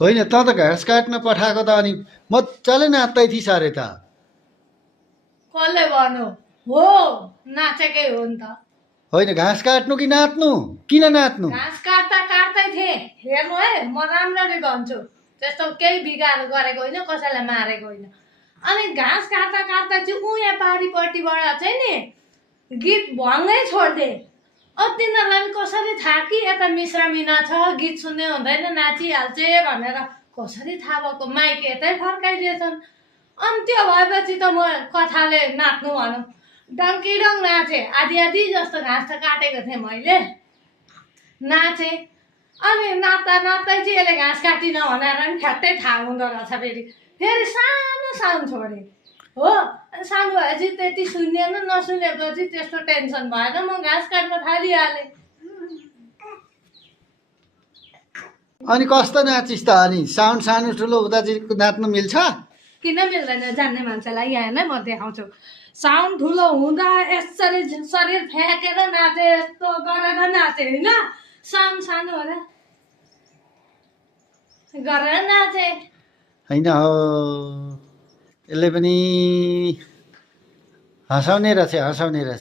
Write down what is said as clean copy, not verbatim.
होइन त घाँस काट्न पठाएको त अनि मजाले नाच्दै थिइस् अरे त कसले भन्यो हो नाचेकै हो नि त होइन घाँस काट्नु कि नाच्नु किन नाच्नु घाँस काट्दा काट्दै थिएँ हेर्नु है म राम्ररी भन्छु त्यस्तो केही बिगार गरेको होइन कसैलाई मारेको होइन अनि घाँस काट्दा काट्दा चाहिँ यहाँ पारिपट्टिबाट चाहिँ नि गीत भङ्गै छोडिदिए तिनीहरूलाई पनि कसरी थाहा कि यता मिश्रा मिना छ गीत सुन्ने हुँदैन नाचिहाल्छे भनेर कसरी थाहा भएको माइक यतै फर्काइदिएछन् अनि त्यो भएपछि त म कथाले नाच्नु भनौँ डङ्कीडङ नाचेँ आधी आधी जस्तो घाँस त काटेको थिएँ मैले नाचेँ अनि नाच्दा नाच्दै चाहिँ यसले घाँस काटिन भनेर पनि ठ्याट्टै थाहा हुँदो रहेछ फेरि सानो साउन्ड छोडेँ हो सानो भएपछि त्यति सुनेन नसुनेपछि त्यस्तो टेन्सन भएन म घाँस काट्न थालिहालेँ अनि कस्तो नाचिस् त अनि साउन्ड सानो ठुलो हुँदा चाहिँ नाच्नु मिल्छ किन मिल्दैन जान्ने मान्छेलाई यहाँ नै म देखाउँछु साउन्ड ठुलो हुँदा यसरी शरीर फ्याँकेर नाचे यस्तो गरेर नाचे होइन साउन्ड सानो होला गरेर नाचे होइन हो यसले पनि हँसाउने रहेछ